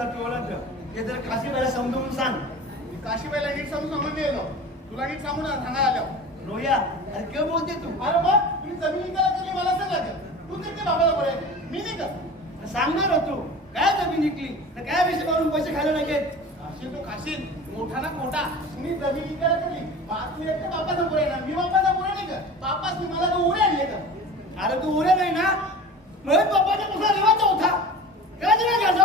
ओळख हे जर काशीबाईला समजून सांग. काशीबाईला नीट समजून सांगून गेलो तुला नीट सांगून सांगायला आल्या. रोया अरे केव्हा बोलते तू? अरे मग तुम्ही जमीन विकायला केली मला सांगा तू ते बाबाला बोलायचं मी नाही का सांगणार होतो काय जमीन विकली तर काय विषय करून पैसे खायला लागेल. खाशील तो खाशील मोठा ना खोटा तुम्ही जमीन विकायला केली तू एकटे बापाचा बोलाय ना मी बापाचा बोलाय नाही का बापास मी मला तो उरे आणले का. अरे तू उरे नाही ना मग बापाच्या कसा रेवाचा होता काय तुला घ्यायचा